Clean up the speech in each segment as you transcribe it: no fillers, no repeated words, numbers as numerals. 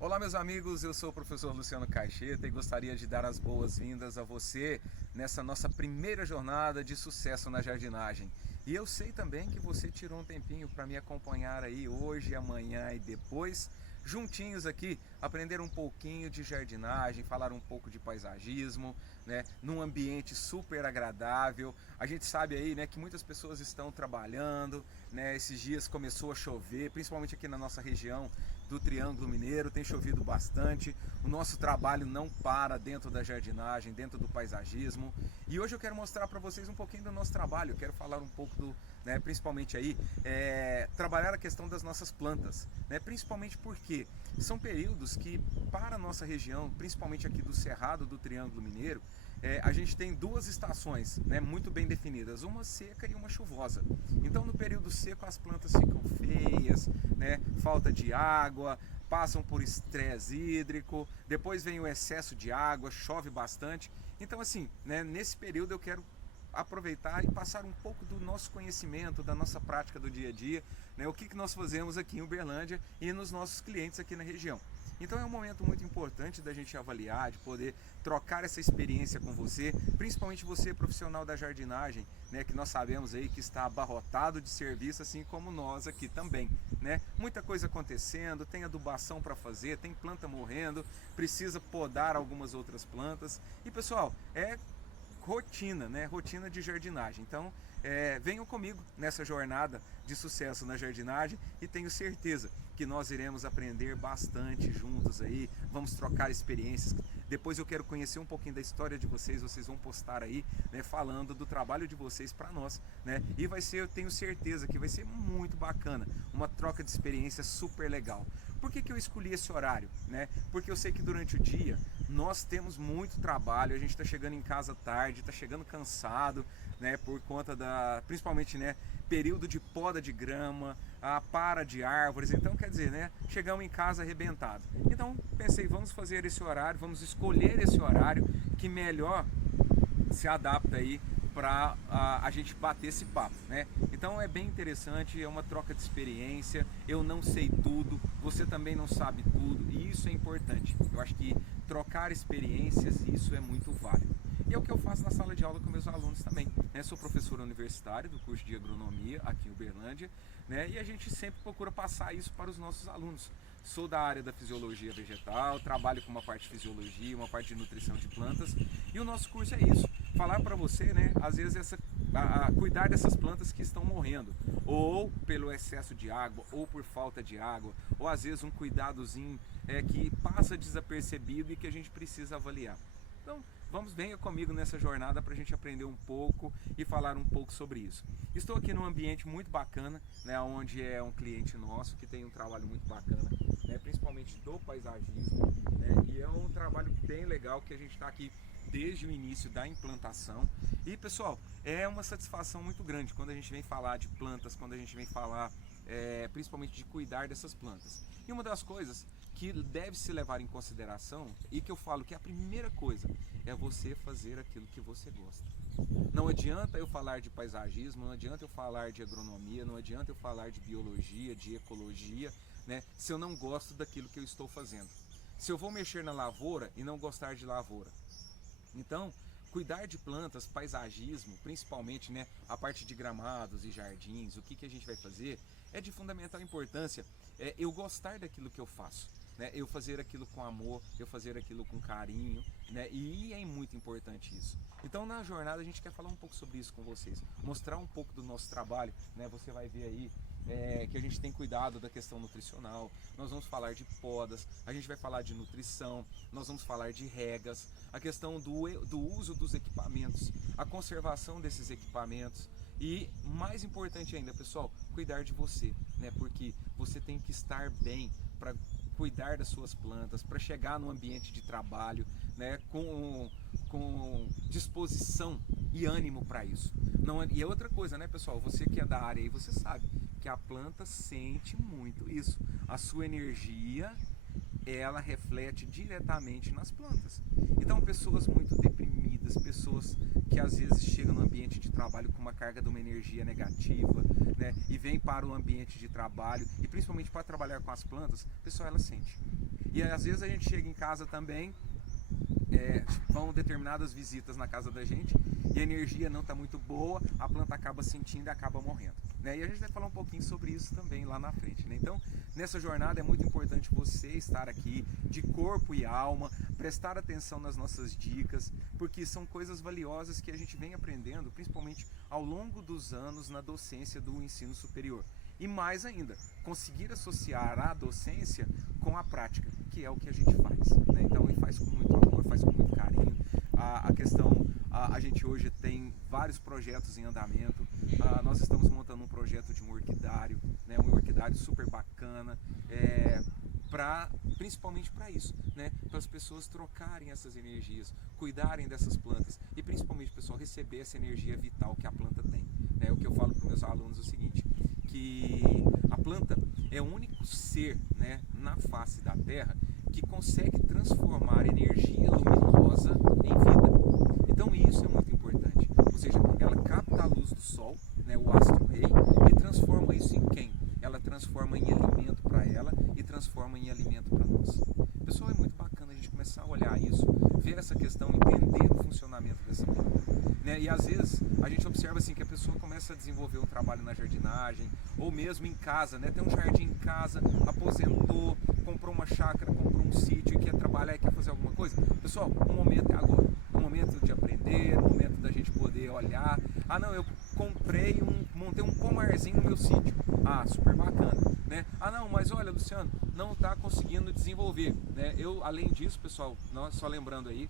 Olá meus amigos, eu sou o professor Luciano Caixeta e gostaria de dar as boas-vindas a você nessa nossa primeira jornada de sucesso na jardinagem. E eu sei também que você tirou um tempinho para me acompanhar aí hoje, amanhã e depois, juntinhos aqui, aprender um pouquinho de jardinagem, falar um pouco de paisagismo, né, num ambiente super agradável. A gente sabe aí, né, que muitas pessoas estão trabalhando, né, esses dias começou a chover, principalmente aqui na nossa região do Triângulo Mineiro, tem chovido bastante. O nosso trabalho não para dentro da jardinagem, dentro do paisagismo. E hoje eu quero mostrar para vocês um pouquinho do nosso trabalho. Eu quero falar um pouco do, né, principalmente aí, trabalhar a questão das nossas plantas, né, principalmente porque são períodos que para a nossa região, principalmente aqui do Cerrado do Triângulo Mineiro, a gente tem duas estações, né, muito bem definidas, uma seca e uma chuvosa. Então no período seco as plantas ficam feias, né, falta de água, passam por estresse hídrico, depois vem o excesso de água, chove bastante. Então assim, né, nesse período eu quero aproveitar e passar um pouco do nosso conhecimento, da nossa prática do dia a dia, né, o que nós fazemos aqui em Uberlândia e nos nossos clientes aqui na região. Então é um momento muito importante da gente avaliar, de poder trocar essa experiência com você, principalmente você profissional da jardinagem, né, que nós sabemos aí que está abarrotado de serviço, assim como nós aqui também, né? Muita coisa acontecendo, tem adubação para fazer, tem planta morrendo, precisa podar algumas outras plantas. E pessoal, rotina, né? Rotina de jardinagem. Então, venham comigo nessa jornada de sucesso na jardinagem e tenho certeza que nós iremos aprender bastante juntos aí, vamos trocar experiências. Depois eu quero conhecer um pouquinho da história de vocês, vocês vão postar aí, né, falando do trabalho de vocês para nós, né? E vai ser, eu tenho certeza que vai ser muito bacana, uma troca de experiência super legal. Por que eu escolhi esse horário, né? Porque eu sei que durante o dia nós temos muito trabalho, a gente está chegando em casa tarde, está chegando cansado, né, por conta da, principalmente, né, período de poda de grama, a para de árvores. Então quer dizer, né, chegamos em casa arrebentado. Então pensei, vamos fazer esse horário, vamos escolher esse horário que melhor se adapta aí para a gente bater esse papo, né? Então é bem interessante, é uma troca de experiência. Eu não sei tudo, você também não sabe tudo, e isso é importante. Eu acho que trocar experiências, isso é muito válido. E é o que eu faço na sala de aula com meus alunos também, né? Sou professor universitário do curso de agronomia aqui em Uberlândia, né? E a gente sempre procura passar isso para os nossos alunos. Sou da área da fisiologia vegetal, trabalho com uma parte de fisiologia, uma parte de nutrição de plantas, e o nosso curso é isso, falar para você, né, às vezes cuidar dessas plantas que estão morrendo, ou pelo excesso de água, ou por falta de água, ou às vezes um cuidadozinho que passa desapercebido e que a gente precisa avaliar. Então, venha comigo nessa jornada para a gente aprender um pouco e falar um pouco sobre isso. Estou aqui num ambiente muito bacana, né, onde é um cliente nosso que tem um trabalho muito bacana, né, principalmente do paisagismo, né, e é um trabalho bem legal que a gente está aqui desde o início da implantação. E pessoal, é uma satisfação muito grande quando a gente vem falar de plantas, quando a gente vem falar principalmente de cuidar dessas plantas. E uma das coisas que deve se levar em consideração, e que eu falo que a primeira coisa é você fazer aquilo que você gosta. Não adianta eu falar de paisagismo, não adianta eu falar de agronomia, não adianta eu falar de biologia, de ecologia, né, se eu não gosto daquilo que eu estou fazendo. Se eu vou mexer na lavoura e não gostar de lavoura. Então, cuidar de plantas, paisagismo, principalmente, né, a parte de gramados e jardins, o que a gente vai fazer, é de fundamental importância eu gostar daquilo que eu faço, né, eu fazer aquilo com amor, eu fazer aquilo com carinho, né, e é muito importante isso. Então na jornada a gente quer falar um pouco sobre isso com vocês, mostrar um pouco do nosso trabalho, né, você vai ver aí que a gente tem cuidado da questão nutricional, nós vamos falar de podas, a gente vai falar de nutrição, nós vamos falar de regas, a questão do uso dos equipamentos, a conservação desses equipamentos e, mais importante ainda, pessoal, cuidar de você, né? Porque você tem que estar bem para cuidar das suas plantas, para chegar no ambiente de trabalho, né, com disposição e ânimo para isso. Não, e é outra coisa, né, pessoal? Você que é da área aí, você sabe que a planta sente muito isso. A sua energia, ela reflete diretamente nas plantas. Então, pessoas muito deprimidas, pessoas que às vezes chegam no ambiente de trabalho com uma carga de uma energia negativa, né, e vem para o ambiente de trabalho, e principalmente para trabalhar com as plantas, pessoal, ela sente. E às vezes a gente chega em casa também, vão determinadas visitas na casa da gente e a energia não está muito boa, a planta acaba sentindo e acaba morrendo, né? E a gente vai falar um pouquinho sobre isso também lá na frente, né? Então, nessa jornada é muito importante você estar aqui de corpo e alma, prestar atenção nas nossas dicas, porque são coisas valiosas que a gente vem aprendendo, principalmente ao longo dos anos na docência do ensino superior. E mais ainda, conseguir associar a docência com a prática, que é o que a gente faz, né? Então, ele faz com muito amor, faz com muito carinho. A gente hoje tem vários projetos em andamento. Nós estamos montando um projeto de um orquidário, né? Um orquidário super bacana, principalmente para isso, né? Para as pessoas trocarem essas energias, cuidarem dessas plantas e principalmente, pessoal, receber essa energia vital que a planta tem, né? O que eu falo para os meus alunos é o seguinte, que a planta é o único ser, né, na face da Terra que consegue transformar energia luminosa em vida. Então isso é muito importante. Ou seja, ela capta a luz do Sol, né, o astro-rei, e transforma isso em quem? Ela transforma em alimento para ela e transforma em alimento para nós. Pessoal, é muito bacana a gente começar a olhar isso, ver essa questão, entender o funcionamento dessa planta, né? E às vezes a gente observa assim que a pessoa começa a desenvolver um trabalho na jardinagem, ou mesmo em casa, né? Tem um jardim em casa, aposentou, comprou uma chácara, comprou um sítio e quer trabalhar e quer fazer alguma coisa. Pessoal, o momento é agora. É o momento de aprender, é o momento da gente poder olhar. Ah não, eu montei um pomarzinho no meu sítio. Ah, super bacana, né? Ah não, mas olha, Luciano, não está conseguindo desenvolver, né? Além disso, pessoal, só lembrando aí,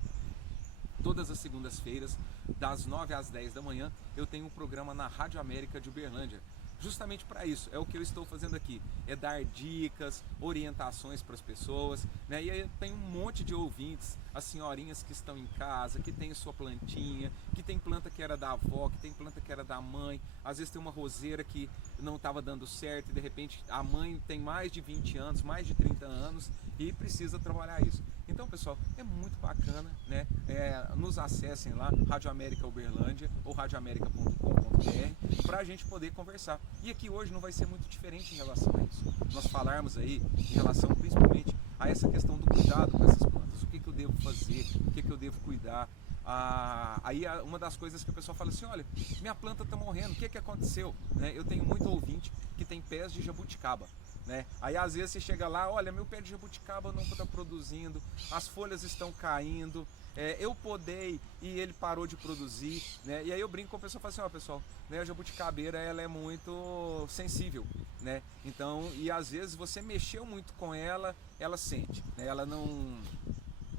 todas as segundas-feiras, das 9 às 10 da manhã, eu tenho um programa na Rádio América de Uberlândia. Justamente para isso, é o que eu estou fazendo aqui, é dar dicas, orientações para as pessoas, né? E aí tem um monte de ouvintes, as senhorinhas que estão em casa, que tem sua plantinha, que tem planta que era da avó, que tem planta que era da mãe, às vezes tem uma roseira que não estava dando certo e de repente a mãe tem mais de 20 anos, mais de 30 anos e precisa trabalhar isso. Então, pessoal, é muito bacana, né? Nos acessem lá, Rádio América Uberlândia ou radioamerica.com.br, para a gente poder conversar. E aqui hoje não vai ser muito diferente em relação a isso. Nós falarmos aí em relação principalmente a essa questão do cuidado com essas plantas. O que eu devo fazer, o que eu devo cuidar. Aí uma das coisas que o pessoal fala assim, olha, minha planta está morrendo, o que aconteceu? Né? Eu tenho muito ouvinte que tem pés de jabuticaba. Né? Aí às vezes você chega lá, olha, meu pé de jabuticaba não está produzindo, as folhas estão caindo, eu podei e ele parou de produzir, né? E aí eu brinco com a pessoa e falo assim, ó pessoal, né, a jabuticabeira ela é muito sensível, né? Então, e às vezes você mexeu muito com ela, ela sente, né?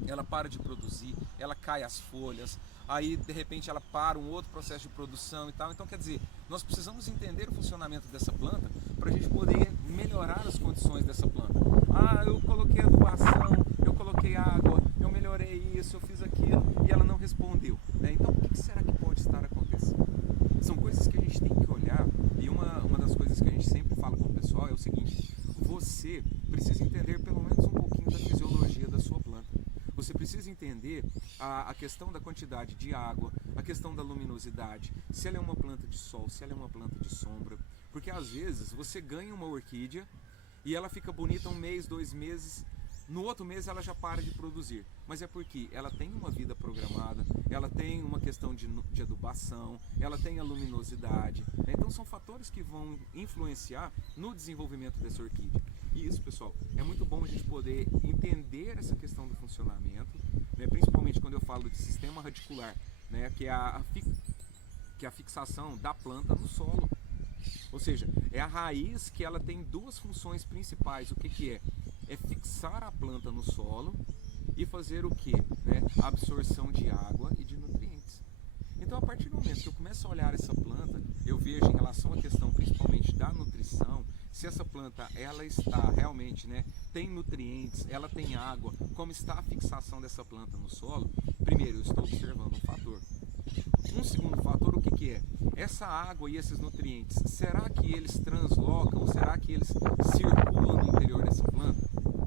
Ela para de produzir, ela cai as folhas, aí de repente ela para um outro processo de produção e tal. Então quer dizer, nós precisamos entender o funcionamento dessa planta para a gente poder melhorar as condições dessa planta. Ah, eu coloquei adubação, eu coloquei água, eu melhorei isso, eu fiz aquilo e ela não respondeu, né? Então o que será que pode estar acontecendo? São coisas que a gente tem que olhar e uma das coisas que a gente sempre fala com o pessoal é o seguinte, você precisa entender pelo menos um pouquinho da fisiologia da sua planta. Você precisa entender a questão da quantidade de água, a questão da luminosidade, se ela é uma planta de sol, se ela é uma planta de sombra. Porque às vezes você ganha uma orquídea e ela fica bonita um mês, 2 meses, no outro mês ela já para de produzir. Mas é porque ela tem uma vida programada, ela tem uma questão de adubação, ela tem a luminosidade. Então são fatores que vão influenciar no desenvolvimento dessa orquídea. E isso, pessoal, é muito bom a gente poder entender essa questão do funcionamento, né? Principalmente quando eu falo de sistema radicular, né? Que é a fixação da planta no solo. Ou seja, é a raiz que ela tem 2 funções principais. O que é? É fixar a planta no solo e fazer o que? Né? A absorção de água e de nutrientes. Então, a partir do momento que eu começo a olhar essa planta, eu vejo em relação à questão principalmente da nutrição, se essa planta ela está realmente, né, tem nutrientes, ela tem água, como está a fixação dessa planta no solo, primeiro eu estou observando um fator. Um segundo fator, o que é? Essa água e esses nutrientes, será que eles translocam, será que eles circulam no interior dessa planta?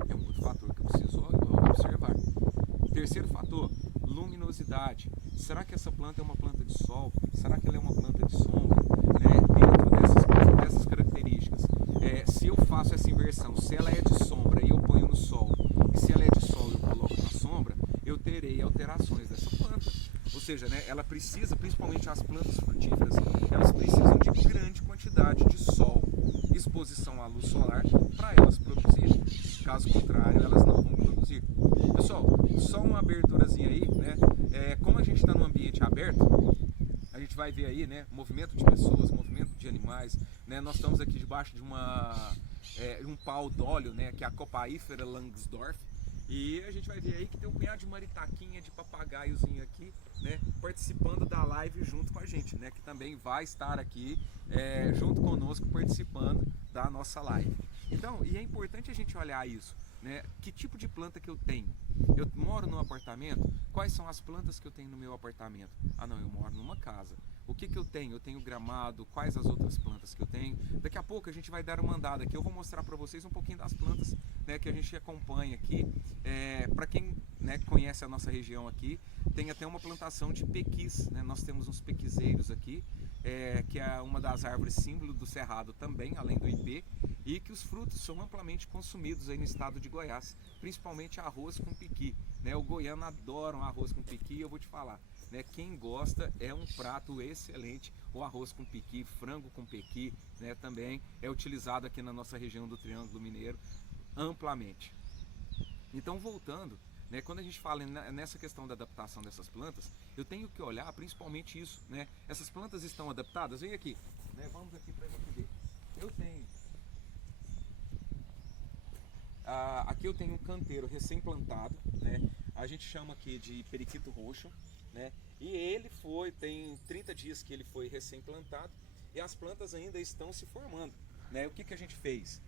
É um outro fator que eu preciso observar. Terceiro fator, luminosidade. Será que essa planta é uma planta de sol? Será que ela é uma planta de sombra? Né? Dentro dessas características, se eu faço essa inversão, se ela é de sombra e eu ponho no sol, e se ela seja, né, ela precisa, principalmente as plantas frutíferas, elas precisam de grande quantidade de sol, exposição à luz solar, para elas produzirem. Caso contrário, elas não vão produzir. Pessoal, só uma aberturazinha aí, né? Como a gente está num ambiente aberto, a gente vai ver aí, né, movimento de pessoas, movimento de animais, né? Nós estamos aqui debaixo de um pau d'óleo, né, que é a Copaífera Langsdorff, e a gente vai ver aí que tem um punhado de maritaquinha, de papagaiozinho aqui, né, participando da live junto com a gente, né, que também vai estar aqui junto conosco participando da nossa live. Então, e é importante a gente olhar isso, né? Que tipo de planta que eu tenho? Eu moro num apartamento, quais são as plantas que eu tenho no meu apartamento? Ah não, eu moro numa casa. O que eu tenho? Eu tenho gramado, quais as outras plantas que eu tenho? Daqui a pouco a gente vai dar uma andada aqui, eu vou mostrar para vocês um pouquinho das plantas, né, que a gente acompanha aqui. Para quem, né, conhece a nossa região aqui, tem até uma plantação de pequis, né? Nós temos uns pequiseiros aqui, que é uma das árvores símbolo do Cerrado também, além do ipê, e que os frutos são amplamente consumidos aí no estado de Goiás, principalmente arroz com piqui, né? O goiano adora um arroz com piqui, eu vou te falar, né? Quem gosta, é um prato excelente, o arroz com piqui, frango com piqui, né? Também é utilizado aqui na nossa região do Triângulo Mineiro amplamente. Então, voltando, né, quando a gente fala nessa questão da adaptação dessas plantas, eu tenho que olhar principalmente isso, né? Essas plantas estão adaptadas? Vem aqui, né? Vamos aqui para a gente ver. Eu tenho aqui eu tenho um canteiro recém-plantado, né? A gente chama aqui de periquito roxo, né? E ele tem 30 dias que ele foi recém-plantado e as plantas ainda estão se formando, né? O que a gente fez?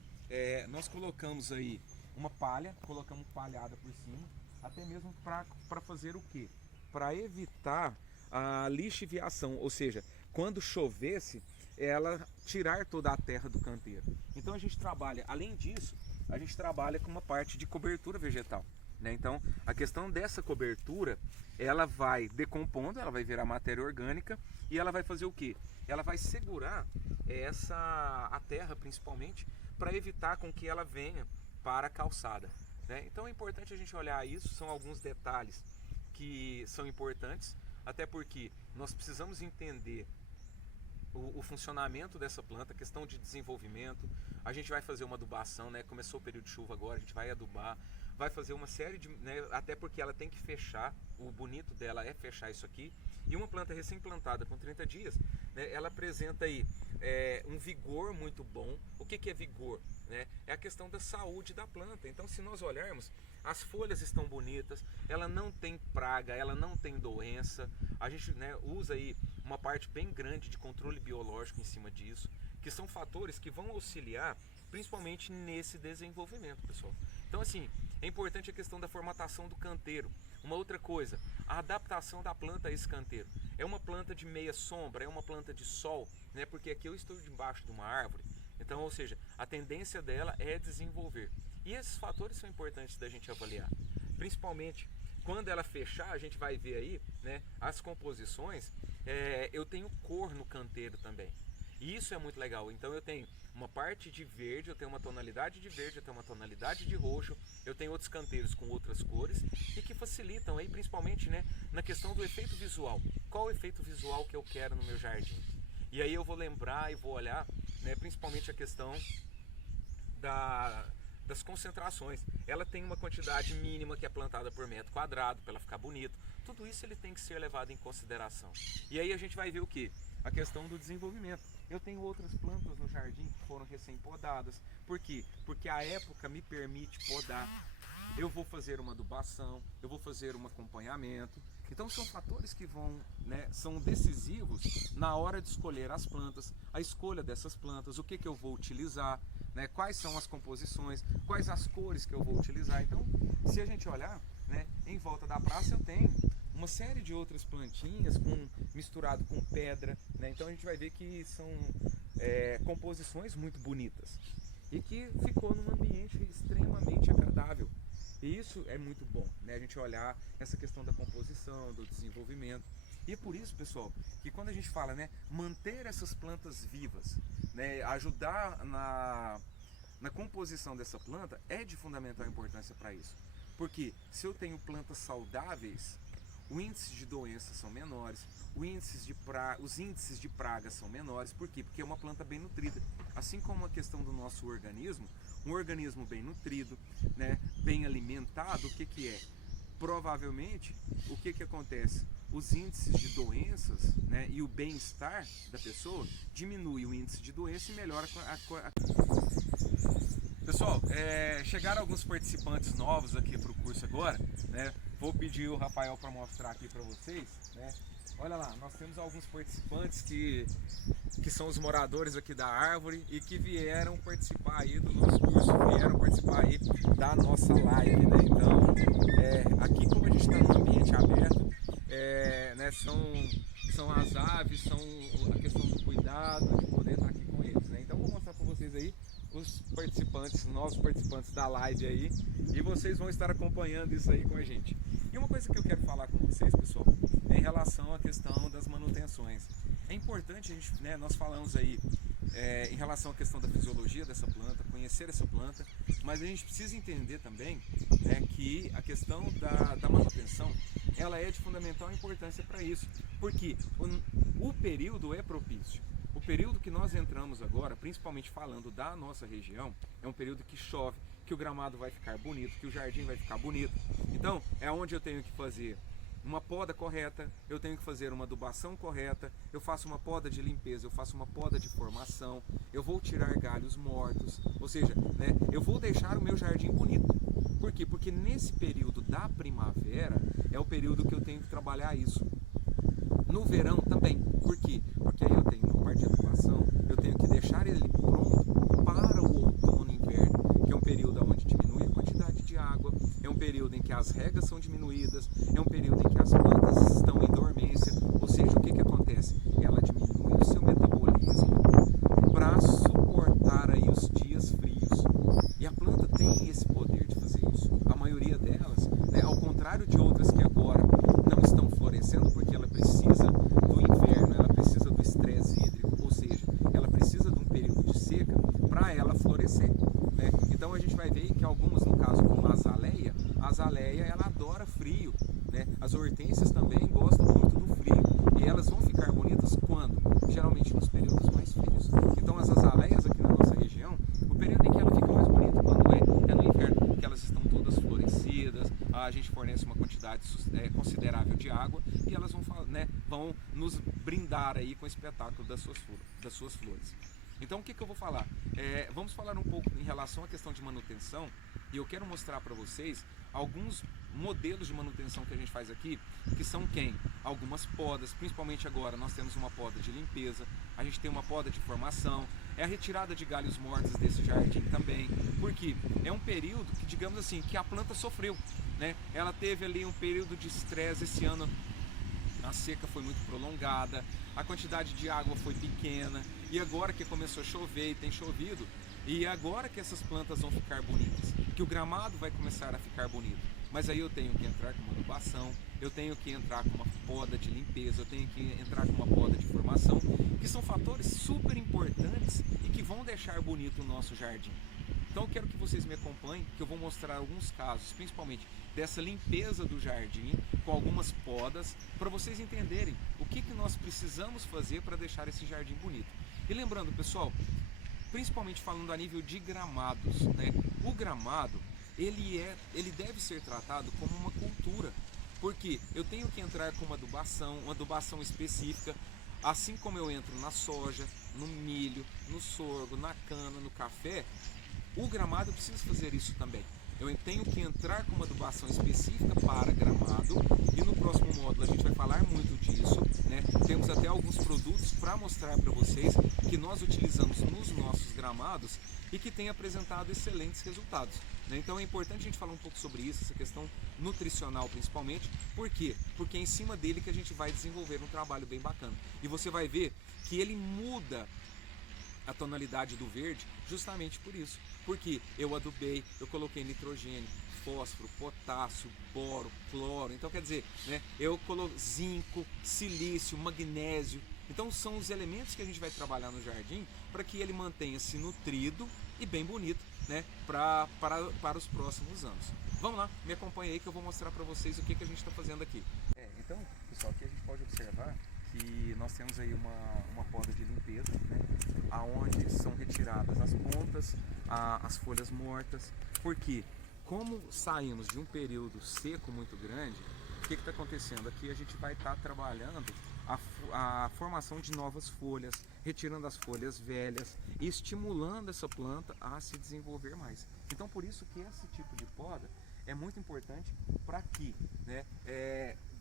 Nós colocamos aí uma palha, colocamos palhada por cima, até mesmo para fazer o quê? Para evitar a lixiviação, ou seja, quando chovesse, ela tirar toda a terra do canteiro. Então a gente trabalha, além disso, a gente trabalha com uma parte de cobertura vegetal, né? Então a questão dessa cobertura, ela vai decompondo, ela vai virar matéria orgânica e ela vai fazer o quê? Ela vai segurar a terra principalmente, para evitar com que ela venha para a calçada, né? Então é importante a gente olhar isso, são alguns detalhes que são importantes, até porque nós precisamos entender o funcionamento dessa planta, questão de desenvolvimento. A gente vai fazer uma adubação, né? Começou o período de chuva agora, a gente vai adubar, vai fazer uma série de, né? Até porque ela tem que fechar, o bonito dela é fechar isso aqui. E uma planta recém-plantada com 30 dias, né, ela apresenta aí um vigor muito bom. O que é vigor? Né? É a questão da saúde da planta. Então, se nós olharmos, as folhas estão bonitas, ela não tem praga, ela não tem doença. A gente, né, usa aí uma parte bem grande de controle biológico em cima disso, que são fatores que vão auxiliar principalmente nesse desenvolvimento, pessoal. Então, assim, é importante a questão da formatação do canteiro. Uma outra coisa, a adaptação da planta a esse canteiro. É uma planta de meia sombra, é uma planta de sol, né? Porque aqui eu estou debaixo de uma árvore. Então, ou seja, a tendência dela é desenvolver. E esses fatores são importantes da gente avaliar. Principalmente quando ela fechar, a gente vai ver aí, né, as composições. Eu tenho cor no canteiro também. E isso é muito legal. Então eu tenho uma parte de verde, eu tenho uma tonalidade de verde, eu tenho uma tonalidade de roxo, eu tenho outros canteiros com outras cores e que facilitam aí principalmente, né, na questão do efeito visual. Qual o efeito visual que eu quero no meu jardim? E aí eu vou lembrar e vou olhar, né, principalmente a questão das concentrações. Ela tem uma quantidade mínima que é plantada por metro quadrado para ela ficar bonito. Tudo isso ele tem que ser levado em consideração. E aí a gente vai ver o que? A questão do desenvolvimento. Eu tenho outras plantas no jardim que foram recém-podadas. Por quê? Porque a época me permite podar. Eu vou fazer uma adubação, eu vou fazer um acompanhamento. Então são fatores que vão, né, são decisivos na hora de escolher as plantas, a escolha dessas plantas, o que eu vou utilizar, né, quais são as composições, quais as cores que eu vou utilizar. Então, se a gente olhar, né, em volta da praça eu tenho uma série de outras plantinhas misturado com pedra, né? Então a gente vai ver que são composições muito bonitas e que ficou num ambiente extremamente agradável. E isso é muito bom, né? A gente olhar essa questão da composição, do desenvolvimento. E é por isso, pessoal, que quando a gente fala, né, manter essas plantas vivas, né, ajudar na composição dessa planta, é de fundamental importância para isso. Porque se eu tenho plantas saudáveis, o índice de doenças são menores, os índices de pragas são menores. Por quê? Porque é uma planta bem nutrida. Assim como a questão do nosso organismo, um organismo bem nutrido, né, bem alimentado, o que que é? Provavelmente, o que que acontece? Os índices de doenças, né, e o bem-estar da pessoa diminui o índice de doença e melhora a... Pessoal, chegaram alguns participantes novos aqui para o curso agora, né? Vou pedir o Rafael para mostrar aqui para vocês, né? Olha lá, nós temos alguns participantes que são os moradores aqui da árvore e que vieram participar aí do nosso curso, vieram participar aí da nossa live, né? Então, aqui como a gente está num ambiente aberto, né, são as aves, são a questão do cuidado, de poder estar aqui com eles, né? Então vou mostrar para vocês aí os participantes, novos participantes da live aí, e vocês vão estar acompanhando isso aí com a gente. E uma coisa que eu quero falar com vocês, pessoal, é em relação à questão das manutenções. É importante a gente, né, nós falamos aí em relação à questão da fisiologia dessa planta, conhecer essa planta, mas a gente precisa entender também, né, que a questão da manutenção, ela é de fundamental importância para isso, porque o período é propício. O período que nós entramos agora, principalmente falando da nossa região, é um período que chove, que o gramado vai ficar bonito, que o jardim vai ficar bonito. Então, é onde eu tenho que fazer uma poda correta, eu tenho que fazer uma adubação correta, eu faço uma poda de limpeza, eu faço uma poda de formação, eu vou tirar galhos mortos, ou seja, né, eu vou deixar o meu jardim bonito. Por quê? Porque nesse período da primavera é o período que eu tenho que trabalhar isso. No verão também. Por quê? Porque aí eu tenho uma parte de adubação, eu tenho que deixar ele pronto para o outono e inverno, que é um período onde diminui a quantidade de água, é um período em que as regas são diminuídas, é um período em que as plantas estão em dormência, ou seja, o que que acontece? Ela diminui o seu metabolismo para suportar aí os dias frios. E a planta tem esse poder de fazer isso. A maioria delas, né, ao contrário de outras que agora não estão florescendo, porque ela precisa do inverno, ela precisa do estresse hídrico, ou seja, ela precisa de um período de seca para ela florescer, né? Então a gente vai ver que algumas, no caso como a azaleia ela adora frio, né? As hortênsias também gostam muito do frio e elas vão ficar bonitas quando? Geralmente nos períodos mais frios. Então as azaleias aqui na nossa região, o período em que ela fica mais bonita quando é no inverno, porque elas estão todas florescidas, a gente fornece uma quantidade considerável de água e elas vão nos brindar aí com o espetáculo das suas flores. Então o que eu vou falar? Vamos falar um pouco em relação à questão de manutenção, e eu quero mostrar para vocês alguns modelos de manutenção que a gente faz aqui, que são algumas podas, principalmente agora nós temos uma poda de limpeza, a gente tem uma poda de formação, é a retirada de galhos mortos desse jardim também, porque é um período que, digamos assim, que a planta sofreu, né? Ela teve ali um período de estresse esse ano, a seca foi muito prolongada, a quantidade de água foi pequena, e agora que começou a chover e tem chovido, e agora que essas plantas vão ficar bonitas, que o gramado vai começar a ficar bonito, mas aí eu tenho que entrar com uma adubação, eu tenho que entrar com uma poda de limpeza, eu tenho que entrar com uma poda de formação, que são fatores super importantes e que vão deixar bonito o nosso jardim. Então eu quero que vocês me acompanhem, que eu vou mostrar alguns casos, principalmente dessa limpeza do jardim, com algumas podas, para vocês entenderem o que nós precisamos fazer para deixar esse jardim bonito. E lembrando, pessoal, principalmente falando a nível de gramados, né? O gramado, ele deve ser tratado como uma cultura, porque eu tenho que entrar com uma adubação específica, assim como eu entro na soja, no milho, no sorgo, na cana, no café. O gramado eu preciso fazer isso também. Eu tenho que entrar com uma adubação específica para gramado, e no próximo módulo a gente vai falar muito disso, né? Temos até alguns produtos para mostrar para vocês que nós utilizamos nos nossos gramados e que tem apresentado excelentes resultados, né? Então é importante a gente falar um pouco sobre isso, essa questão nutricional principalmente. Por quê? Porque é em cima dele que a gente vai desenvolver um trabalho bem bacana. E você vai ver que ele muda a tonalidade do verde justamente por isso. Porque eu adubei, eu coloquei nitrogênio, fósforo, potássio, boro, cloro. Então quer dizer, né, eu coloquei zinco, silício, magnésio. Então são os elementos que a gente vai trabalhar no jardim para que ele mantenha-se nutrido e bem bonito, né, para os próximos anos. Vamos lá, me acompanha aí que eu vou mostrar para vocês o que a gente está fazendo aqui. Então, pessoal, aqui a gente pode observar que nós temos aí uma poda de limpeza, né, aonde são retiradas as pontas, as folhas mortas, porque como saímos de um período seco muito grande, o que está acontecendo? Aqui a gente vai estar trabalhando a formação de novas folhas, retirando as folhas velhas e estimulando essa planta a se desenvolver mais. Então por isso que esse tipo de poda é muito importante para que, né,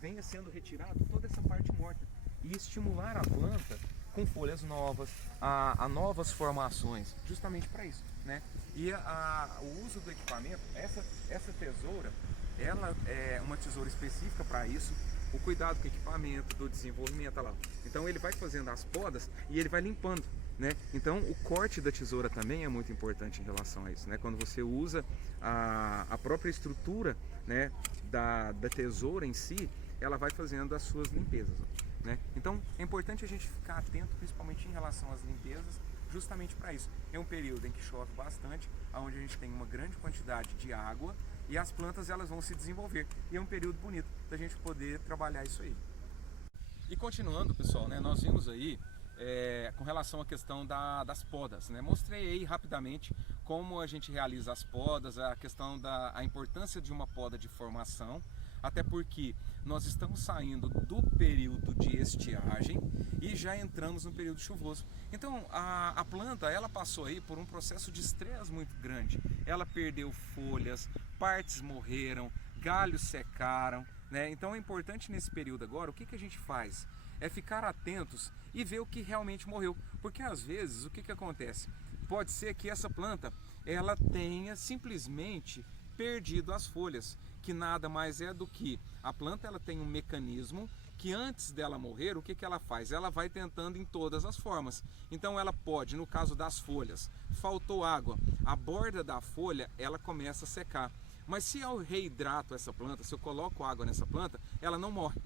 venha sendo retirado toda essa parte morta e estimular a planta com folhas novas, a novas formações, justamente para isso, né? E o uso do equipamento, essa tesoura, ela é uma tesoura específica para isso, o cuidado com o equipamento, do desenvolvimento, olha lá. Então ele vai fazendo as podas e ele vai limpando, né? Então o corte da tesoura também é muito importante em relação a isso, né? Quando você usa a própria estrutura, né, da tesoura em si, ela vai fazendo as suas limpezas, né? Então é importante a gente ficar atento, principalmente em relação às limpezas, justamente para isso. É um período em que chove bastante, onde a gente tem uma grande quantidade de água e as plantas elas vão se desenvolver. E é um período bonito da gente poder trabalhar isso aí. E continuando, pessoal, né, nós vimos aí com relação à questão das podas, né? Mostrei aí rapidamente como a gente realiza as podas, a questão a importância de uma poda de formação, até porque nós estamos saindo do período de estiagem e já entramos no período chuvoso. Então a planta ela passou aí por um processo de estresse muito grande. Ela perdeu folhas, partes morreram, galhos secaram, né? Então é importante nesse período agora, o que a gente faz? É ficar atentos e ver o que realmente morreu. Porque às vezes o que acontece? Pode ser que essa planta ela tenha simplesmente perdido as folhas, que nada mais é do que a planta ela tem um mecanismo que antes dela morrer, o que ela faz? Ela vai tentando em todas as formas. Então ela pode, no caso das folhas, faltou água, a borda da folha ela começa a secar. Mas se eu reidrato essa planta, se eu coloco água nessa planta, ela não morre.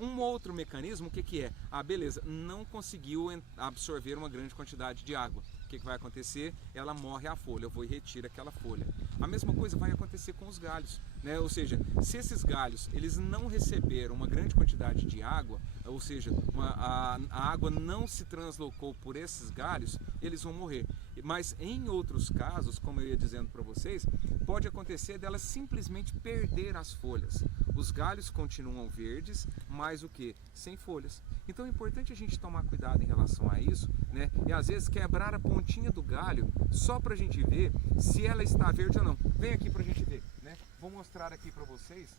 Um outro mecanismo, o que é? Ah, beleza, não conseguiu absorver uma grande quantidade de água. O que vai acontecer? Ela morre a folha, eu vou e retiro aquela folha. A mesma coisa vai acontecer com os galhos, né? Ou seja, se esses galhos eles não receberam uma grande quantidade de água, ou seja, a água não se translocou por esses galhos, eles vão morrer. Mas em outros casos, como eu ia dizendo para vocês, pode acontecer delas simplesmente perder as folhas. Os galhos continuam verdes, mas o que? Sem folhas. Então é importante a gente tomar cuidado em relação a isso, né? E às vezes quebrar a pontinha do galho só para a gente ver se ela está verde ou não. Vem aqui para a gente ver, né? Vou mostrar aqui para vocês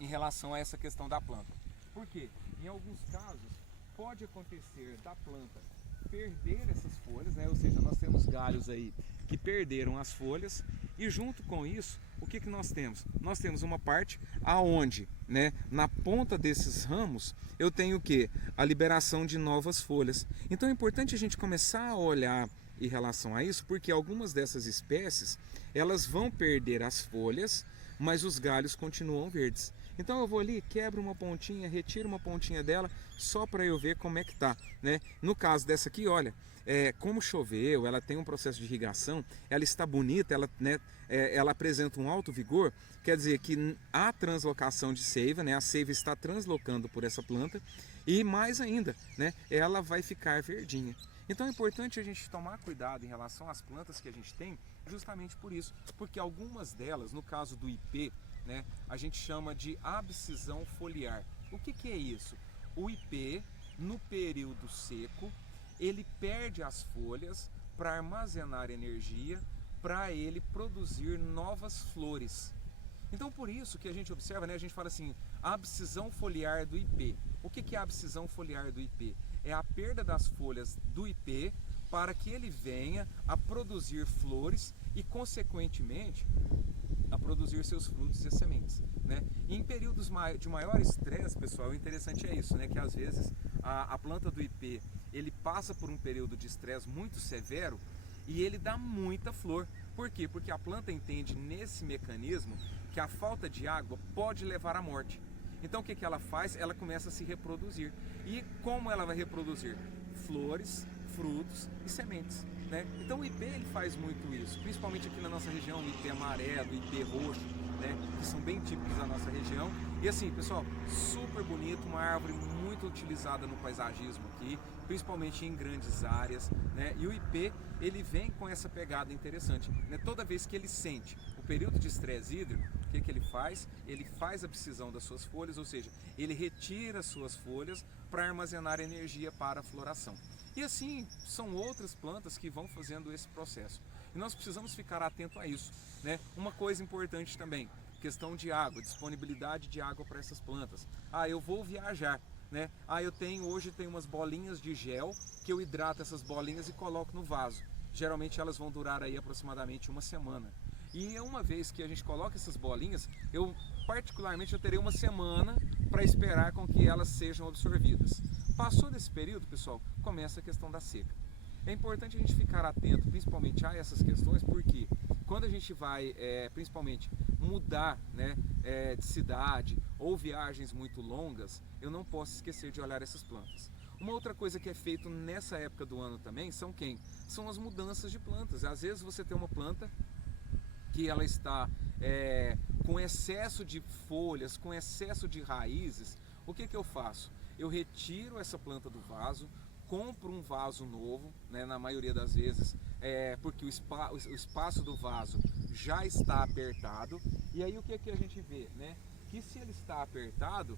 em relação a essa questão da planta. Por quê? Em alguns casos pode acontecer da planta perder essas folhas, né? Ou seja, nós temos galhos aí que perderam as folhas e junto com isso, o que nós temos? Nós temos uma parte aonde, né, na ponta desses ramos, eu tenho o que? A liberação de novas folhas. Então é importante a gente começar a olhar em relação a isso, porque algumas dessas espécies, elas vão perder as folhas, mas os galhos continuam verdes. Então eu vou ali, quebro uma pontinha, retiro uma pontinha dela, só para eu ver como é que tá, né? No caso dessa aqui, olha, como choveu, ela tem um processo de irrigação, ela está bonita, ela, né, ela apresenta um alto vigor, quer dizer que há translocação de seiva, né? A seiva está translocando por essa planta e mais ainda, né, ela vai ficar verdinha. Então é importante a gente tomar cuidado em relação às plantas que a gente tem, justamente por isso, porque algumas delas, no caso do ipê, né, a gente chama de abscisão foliar. O que é isso? O ipê, no período seco, ele perde as folhas para armazenar energia, para ele produzir novas flores. Então por isso que a gente observa, né, a gente fala assim, abscisão foliar do ipê. O que é a abscisão foliar do ipê? É a perda das folhas do ipê para que ele venha a produzir flores e consequentemente a produzir seus frutos e sementes, né? E em períodos de maior estresse, pessoal, o interessante é isso, né? Que às vezes a planta do ipê ele passa por um período de estresse muito severo e ele dá muita flor. Por quê? Porque a planta entende nesse mecanismo que a falta de água pode levar à morte. Então o que ela faz? Ela começa a se reproduzir. E como ela vai reproduzir? Flores, frutos e sementes, né? Então o ipê ele faz muito isso, principalmente aqui na nossa região, o ipê amarelo, o ipê roxo. né, que são bem típicos da nossa região. E assim, pessoal, super bonito, uma árvore muito utilizada no paisagismo aqui, principalmente em grandes áreas, né? E o ipê, ele vem com essa pegada interessante, né? Toda vez que ele sente o período de estresse hídrico, o que ele faz? Ele faz a abscisão das suas folhas, ou seja, ele retira as suas folhas para armazenar energia para a floração. E assim, são outras plantas que vão fazendo esse processo. E nós precisamos ficar atento a isso, né? Uma coisa importante também, questão de água, disponibilidade de água para essas plantas. Eu vou viajar, né? Hoje tenho umas bolinhas de gel que eu hidrato essas bolinhas e coloco no vaso. Geralmente elas vão durar aí aproximadamente uma semana. E uma vez que a gente coloca essas bolinhas, eu terei uma semana para esperar com que elas sejam absorvidas. Passou desse período, pessoal, começa a questão da seca. É importante a gente ficar atento principalmente a essas questões, porque quando a gente vai principalmente mudar, né, de cidade ou viagens muito longas, eu não posso esquecer de olhar essas plantas. Uma outra coisa que é feito nessa época do ano também são as mudanças de plantas. Às vezes você tem uma planta que ela está com excesso de folhas, com excesso de raízes. O que eu faço? Eu retiro essa planta do vaso, compro um vaso novo, né, na maioria das vezes, porque o espaço do vaso já está apertado. E aí o que a gente vê, né? Que se ele está apertado,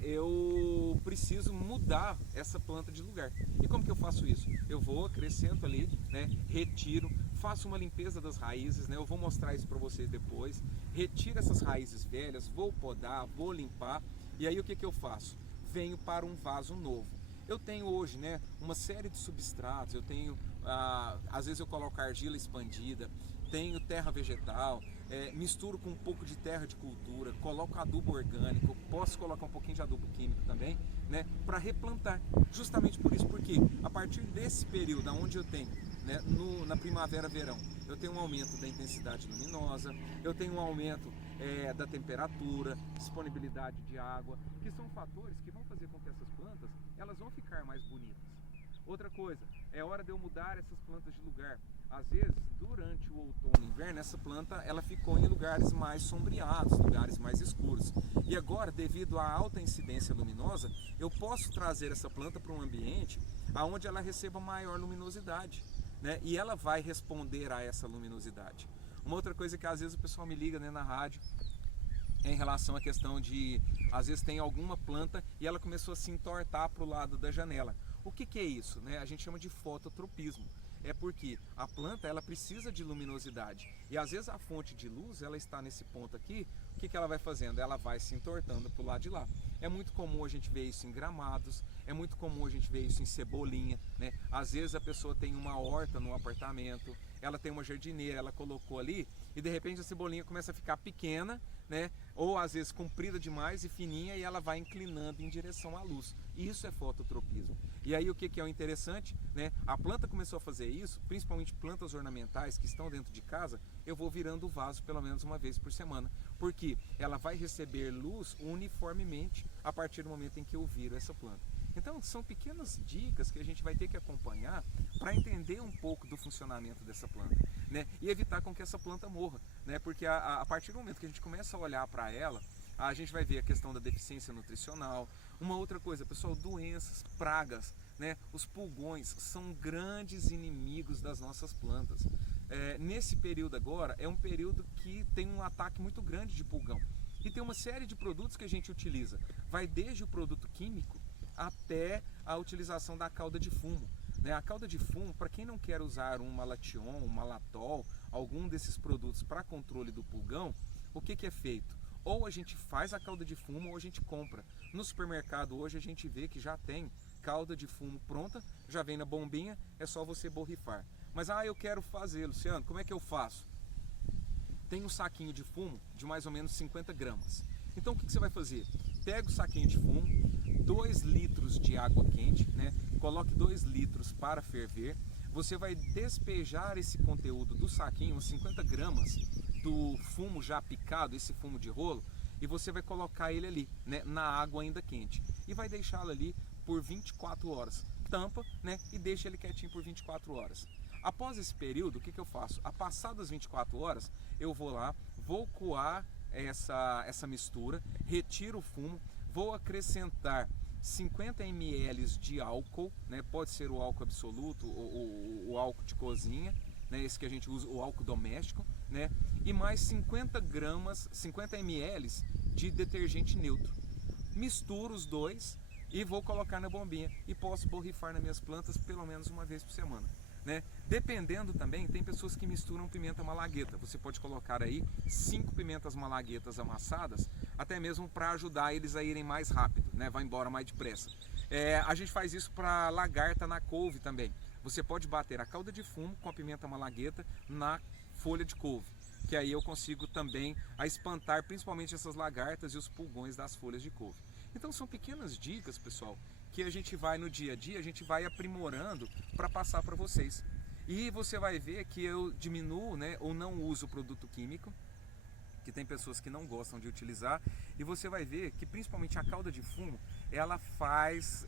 eu preciso mudar essa planta de lugar. E como que eu faço isso? Eu vou, acrescento ali, né, retiro, faço uma limpeza das raízes, né? Eu vou mostrar isso para vocês depois. Retiro essas raízes velhas, vou podar, vou limpar. E aí o que eu faço? Venho para um vaso novo. Eu tenho hoje, né, uma série de substratos. Eu tenho, às vezes eu coloco argila expandida, tenho terra vegetal, misturo com um pouco de terra de cultura, coloco adubo orgânico, posso colocar um pouquinho de adubo químico também, né, para replantar. Justamente por isso, porque a partir desse período onde eu tenho, né, na primavera, verão, eu tenho um aumento da intensidade luminosa, eu tenho um aumento da temperatura, disponibilidade de água, que são fatores que vão fazer com que essas plantas elas vão ficar mais bonitas. Outra coisa, é hora de eu mudar essas plantas de lugar. Às vezes, durante o outono e inverno, essa planta ela ficou em lugares mais sombreados, lugares mais escuros. E agora, devido à alta incidência luminosa, eu posso trazer essa planta para um ambiente onde ela receba maior luminosidade, né? E ela vai responder a essa luminosidade. Uma outra coisa que às vezes o pessoal me liga, né, na rádio, em relação à questão de, às vezes tem alguma planta e ela começou a se entortar para o lado da janela. O que é isso, né? A gente chama de fototropismo. É porque a planta ela precisa de luminosidade e às vezes a fonte de luz ela está nesse ponto aqui. O que ela vai fazendo? Ela vai se entortando para o lado de lá. É muito comum a gente ver isso em gramados, é muito comum a gente ver isso em cebolinha, né? Às vezes a pessoa tem uma horta no apartamento, ela tem uma jardineira, ela colocou ali e de repente a cebolinha começa a ficar pequena, né? Ou às vezes comprida demais e fininha e ela vai inclinando em direção à luz. Isso é fototropismo. E aí o que é o interessante, né? A planta começou a fazer isso, principalmente plantas ornamentais que estão dentro de casa, eu vou virando o vaso pelo menos uma vez por semana, porque ela vai receber luz uniformemente a partir do momento em que eu viro essa planta. Então são pequenas dicas que a gente vai ter que acompanhar para entender um pouco do funcionamento dessa planta, né? E evitar com que essa planta morra, né? Porque a partir do momento que a gente começa a olhar para ela, a gente vai ver a questão da deficiência nutricional. Uma outra coisa, pessoal, doenças, pragas, né? Os pulgões são grandes inimigos das nossas plantas. Nesse período agora, é um período que tem um ataque muito grande de pulgão. E tem uma série de produtos que a gente utiliza. Vai desde o produto químico até a utilização da cauda de fumo, né? A cauda de fumo, para quem não quer usar um malation, um malatol, algum desses produtos para controle do pulgão, o que é feito? Ou a gente faz a cauda de fumo ou a gente compra. No supermercado hoje a gente vê que já tem cauda de fumo pronta, já vem na bombinha, é só você borrifar. Mas eu quero fazer, Luciano, como é que eu faço? Tem um saquinho de fumo de mais ou menos 50 gramas. Então o que você vai fazer? Pega o saquinho de fumo, 2 litros de água quente, né? Coloque 2 litros para ferver. Você vai despejar esse conteúdo do saquinho, uns 50 gramas do fumo já picado, esse fumo de rolo, e você vai colocar ele ali, né, na água ainda quente. E vai deixá-lo ali por 24 horas. Tampa, né, e deixa ele quietinho por 24 horas. Após esse período, o que eu faço? A passadas 24 horas, eu vou lá, vou coar essa mistura, retiro o fumo, vou acrescentar 50 ml de álcool, né? Pode ser o álcool absoluto ou o álcool de cozinha, né? Esse que a gente usa, o álcool doméstico, né? E mais 50 ml de detergente neutro. Misturo os dois e vou colocar na bombinha e posso borrifar nas minhas plantas pelo menos uma vez por semana, né? Dependendo também, tem pessoas que misturam pimenta malagueta. Você pode colocar aí 5 pimentas malaguetas amassadas, até mesmo para ajudar eles a irem mais rápido, né? Vai embora mais depressa. A gente faz isso para lagarta na couve também. Você pode bater a calda de fumo com a pimenta malagueta na folha de couve, que aí eu consigo também espantar principalmente essas lagartas e os pulgões das folhas de couve. Então são pequenas dicas, pessoal, que a gente vai no dia a dia, a gente vai aprimorando para passar para vocês. E você vai ver que eu diminuo, né, ou não uso produto químico, que tem pessoas que não gostam de utilizar, e você vai ver que principalmente a calda de fumo, ela faz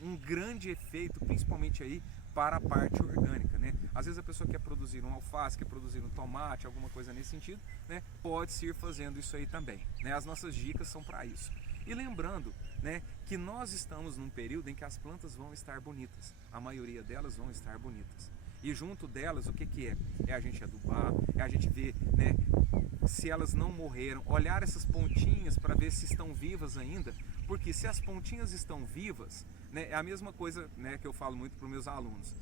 um grande efeito, principalmente aí para a parte orgânica, né? Às vezes a pessoa quer produzir um alface, quer produzir um tomate, alguma coisa nesse sentido, né? Pode-se ir fazendo isso aí também, né? As nossas dicas são para isso. E lembrando, né, que nós estamos num período em que as plantas vão estar bonitas, a maioria delas vão estar bonitas. E junto delas, o que é? É a gente adubar, é a gente ver, né, se elas não morreram, olhar essas pontinhas para ver se estão vivas ainda, porque se as pontinhas estão vivas, né, é a mesma coisa, né, que eu falo muito para os meus alunos.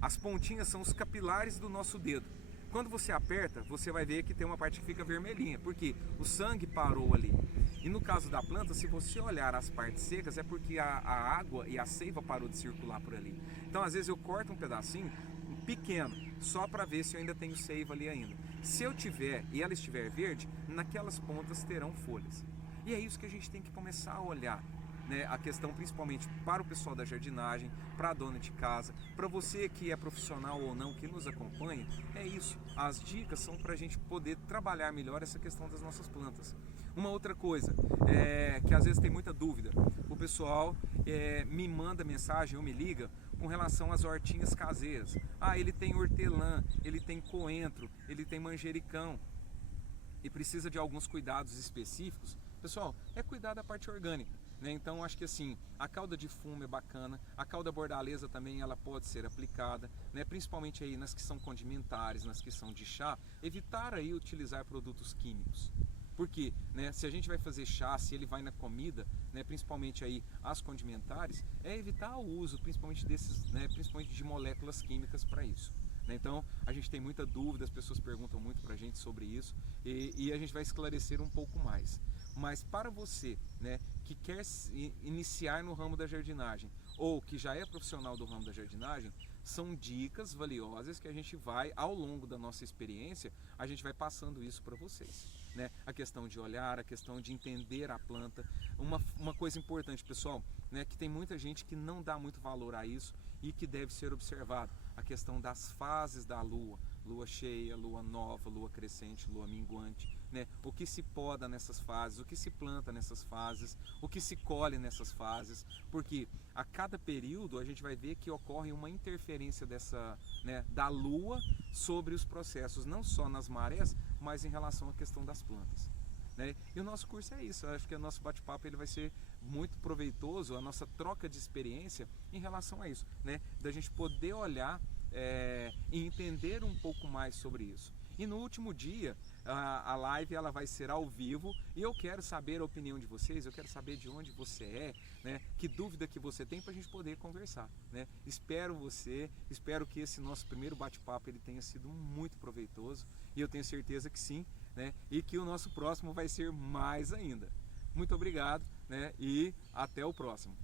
As pontinhas são os capilares do nosso dedo. Quando você aperta, você vai ver que tem uma parte que fica vermelhinha, porque o sangue parou ali. E no caso da planta, se você olhar as partes secas, é porque a água e a seiva parou de circular por ali. Então, às vezes eu corto um pedacinho pequeno, só para ver se eu ainda tenho seiva ali ainda. Se eu tiver e ela estiver verde, naquelas pontas terão folhas. E é isso que a gente tem que começar a olhar, né? A questão principalmente para o pessoal da jardinagem, para a dona de casa, para você que é profissional ou não, que nos acompanha, é isso. As dicas são para a gente poder trabalhar melhor essa questão das nossas plantas. Uma outra coisa, que às vezes tem muita dúvida, o pessoal me manda mensagem ou me liga com relação às hortinhas caseiras. Ah, ele tem hortelã, ele tem coentro, ele tem manjericão e precisa de alguns cuidados específicos. Pessoal, é cuidar da parte orgânica, né? Então acho que assim, a calda de fumo é bacana, a calda bordaleza também ela pode ser aplicada, né? Principalmente aí nas que são condimentares, nas que são de chá, evitar aí utilizar produtos químicos. Porque, né, se a gente vai fazer chá, se ele vai na comida, né, principalmente aí as condimentares, é evitar o uso principalmente desses, né, principalmente de moléculas químicas para isso. Né? Então a gente tem muita dúvida, as pessoas perguntam muito para a gente sobre isso e a gente vai esclarecer um pouco mais. Mas para você, né, que quer iniciar no ramo da jardinagem ou que já é profissional do ramo da jardinagem, são dicas valiosas que a gente vai, ao longo da nossa experiência, a gente vai passando isso para vocês. Né? A questão de olhar, a questão de entender a planta. Uma coisa importante, pessoal, né, que tem muita gente que não dá muito valor a isso e que deve ser observado. A questão das fases da lua. Lua cheia, lua nova, lua crescente, lua minguante, né? O que se poda nessas fases, o que se planta nessas fases, o que se colhe nessas fases, porque a cada período a gente vai ver que ocorre uma interferência né, da lua sobre os processos, não só nas marés, mas em relação à questão das plantas. Né? E o nosso curso é isso, eu acho que o nosso bate-papo ele vai ser muito proveitoso, a nossa troca de experiência em relação a isso, né? Da gente poder olhar e entender um pouco mais sobre isso. E no último dia, a live ela vai ser ao vivo e eu quero saber a opinião de vocês, eu quero saber de onde você é, né? Que dúvida que você tem para a gente poder conversar. Né? Espero que esse nosso primeiro bate-papo ele tenha sido muito proveitoso e eu tenho certeza que sim, né? E que o nosso próximo vai ser mais ainda. Muito obrigado, né? E até o próximo.